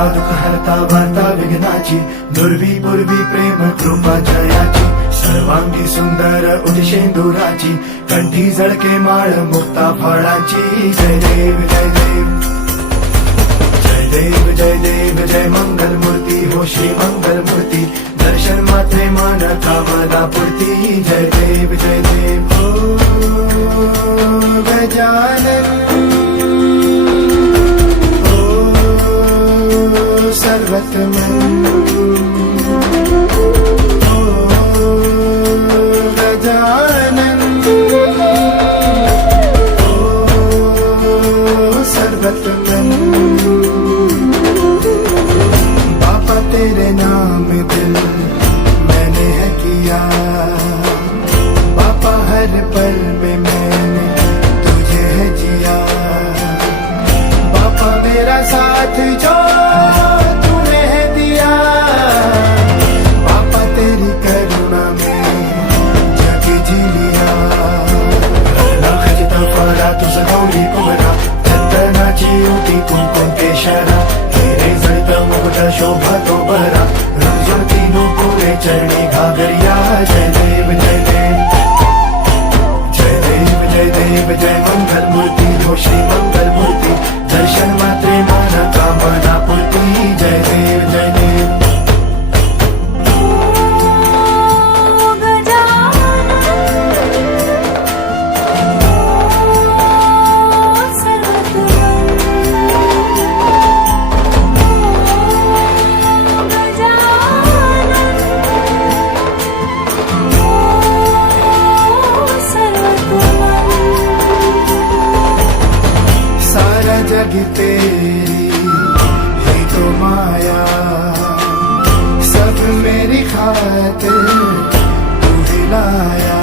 हरता दुःख हरता वार्ता विघ्नाची, दुर्वी पूर्वी प्रेम कृपा जयाची, सर्वांगी सुंदर उदिशेंदुराची, कंठी झळके माळ मुक्ता फळाची. जय देव जय देव जय देव जय देव जय मंगल मूर्ती हो श्री मंगल मूर्ती, दर्शन मात्रे मान कामना पूर्ती. जय देव जय देव ओ गजानन ओ सर्वतमन ओ गजानन ओ सर्वतमन. बाबा तेरे नाम दिल मैंने है किया, बाबा हर पल में मैंने तुझे है जिया, बाबा मेरा साथ जो तूने है दिया, बाबा तेरी करुणा में जग जी लिया. खजिता फळा तुझं गौरी कुमरा, चंदनाची उटी कुंकुम केशरा, हिरे जळतं मुकुट शोभा तो बरा, रंजवती नुपुरे चरणी घागरिया. जय देव जय देव जय देव जय देव जय मंगल मूर्ती हो श्री मंगल मूर्ती, दर्शन मात्रे मान कामना पूर्ती. जय देव जय देव जग तेरी ही तो माया, सब मेरी खातिर तू ही लाया,